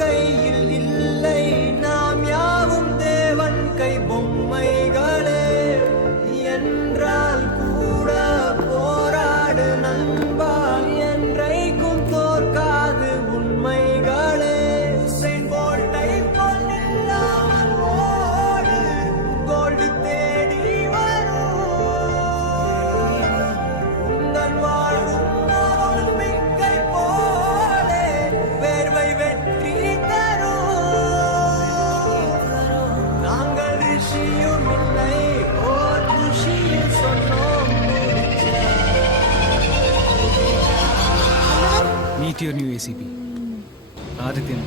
கையில் இல்லை, நாம் யாவும் தேவன் கை பொம்மைகளே. என்றால் கூட போராடு நண்பா, என்றைக்கும் தோற்காது உண்மைகளே. செயின்ட் போல்ட்டை போல் இல்லாமல் ஓடு, கோல்டு தேடி வரும். உந்தன் வாழும் ஒலிம்பிக்கை போலே வேர்வை வெற்றி தரும். நாங்கள் ரிஷியும் இல்லை, ஓர் ருஷியில் சொன்னோம் முடிச்சா. Meet your new ACP, Adityan.